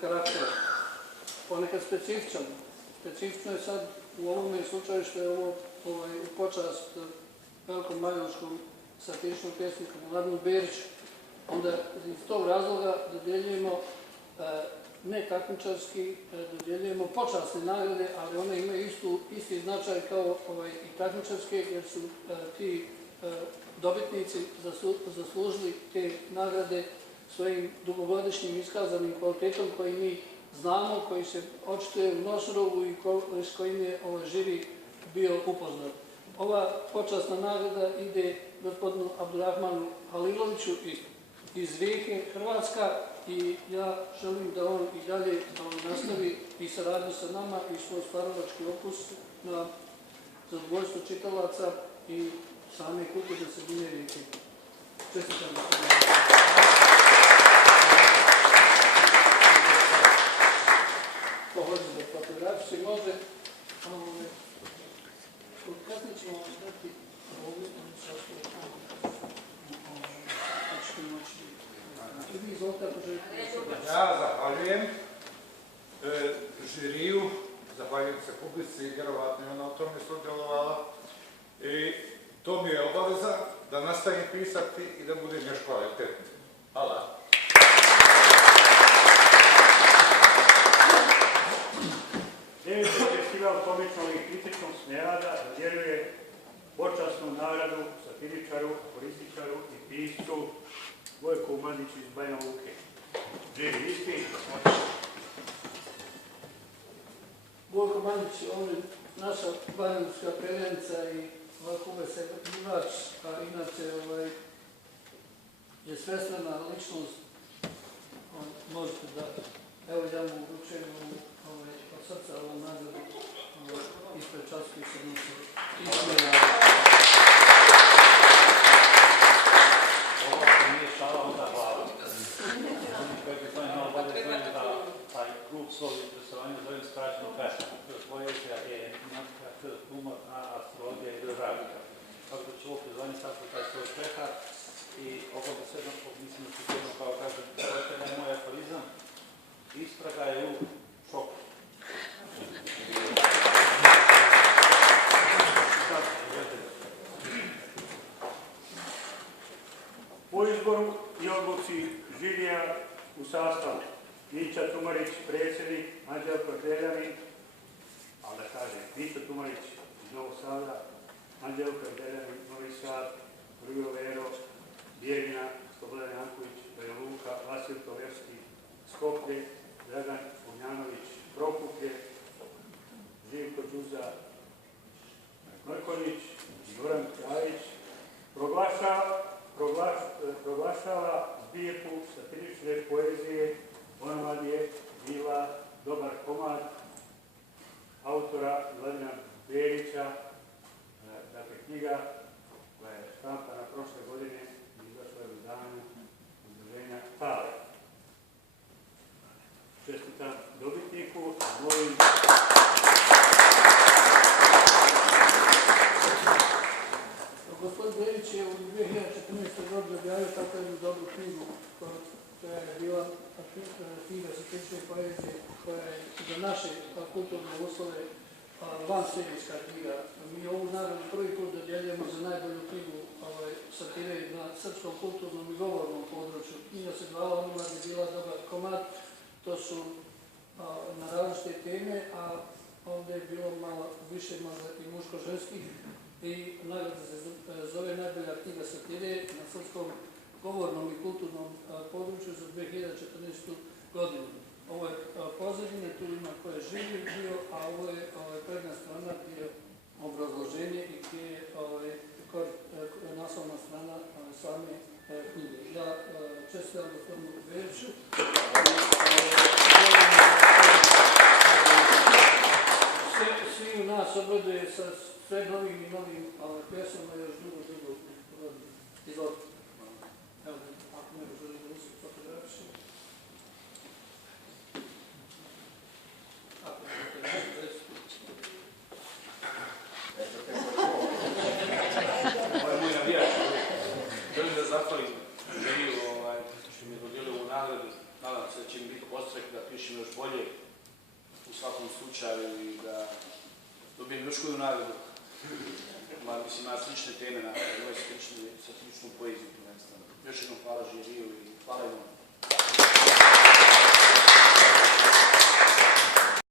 karaktera, ponekad specifičan. Specifično je sad u ovome slučaju što je ovo u počast velikom mađarskom satiričnom pjesniku Mladenu Beriću. Onda iz tog razloga dodjeljujemo ne takmičarski, dodjeljujemo počasne nagrade, ali one imaju isti značaj kao i takmičarske, jer su ti dobitnici zaslužili te nagrade svojim dugogodišnjim iskazanim kvalitetom koji mi znamo, koji se očituje u Nosorovu i s kojim je žiri bio upoznat. Ova počasna nagrada ide gospodinu Abdurrahmanu Haliloviću iz Rijeke, Hrvatska, i ja želim da on i dalje nastavi i saradnju sa nama i svoj stvaralački opus na zadovoljstvo čitalaca i same kulturne sredine Rijeke. Čestitam gospodinu. Pohođi da fotografi se može. Kasnije ćemo dati ovdje, ja zahvaljujem žiriju, zahvaljujem se publici, vjerovatno je ona u tome sudjelovala. I to mi je obaveza da nastavim pisati i da budem još kvalitetni. Hvala. Sljedeći festival komičnog i kritičnog snijada dodjeljuje počasnu nagradu satiričaru, aforističaru i piscu Vojku Mandiću iz Banja Luke. Živi isti. Vojko Mandić, on je naša banjanska peljenica i ovako se igrač, a inače je svestrana ličnost. Možete da, evo ja mu uručujem od srca ovom nagradu ispred časke i sednice. Ovo se nije šala, onda glava. Oni koji bi to imalo bolje znaju da taj klub svoj interesovanja zovem skraćeno peška. Poezija je humor, astrologija i državnika. Tako da ću ovo prizvanje staviti taj svoj pehar i ovo da sve mislim da ću jedno kao kažem, to je moj aforizam. Istraga je u šoku. Po izboru i odluci žirija u sastavu Mića Tumarić, predsjednik, Anđelko Deljanin, ali da kažem, Mića Tumarić iz Novog Sada, Anđelko Deljanin, Novi Sad, Rujo Vero, Bijeljina, Slobodan Janković, Banja Luka, Vasil Toverski, Skoplje, Dragan Ognjanović, Prokuplje, Živko Đuza, Mrkonjić, Goran Kjajić, proglašava zbirku satirične poezije Onamad je bila dobar komad autora Mladena Berića, dakle knjiga koja je štampana prošle godine i izašla je u izdanju udruženja Tale. Čestitam dobitniku, molim Gospodin Berić je u 2014. godini objavio tako jednu dobru knjigu koja je bila knjiga satirične poezije koja je za naše kulturne uslove vansredinska knjiga. Mi ovu naravno prvi put dodjeljujemo za najbolju knjigu satire na srpskom kulturnom i govornom području. Knjiga se zvala Onamad je bila dobar komad. To su na različite teme, a ovdje je bilo malo više možda i muško-ženskih. I nagrada se zove najbolja knjiga satire na srpskom govornom i kulturnom području za 2014. godinu. Ovo je pozadine, tu ima ko je živi bio, a ovo je prednja strana gdje je obrazloženje i gdje je naslovna strana same knjige. Ja čestitam gospodinu Beriću. Svi u nas obraduje sa sve novim i novim pjesama još dugo izvoditi. Evo, ako ne želi da se fotografiši. Ako ne Ovo je moj navijač. Želim da zahvalim želiju što mi je dodijelio ovu nagradu nadam se da će mi biti podstrek da pišem još bolje u svakom slučaju i da dobijem još koju nagradu. Mislim, ima slične teme, moje sa sličnom poezijom prvenstveno. Još jednom hvala žiriju i hvala jednom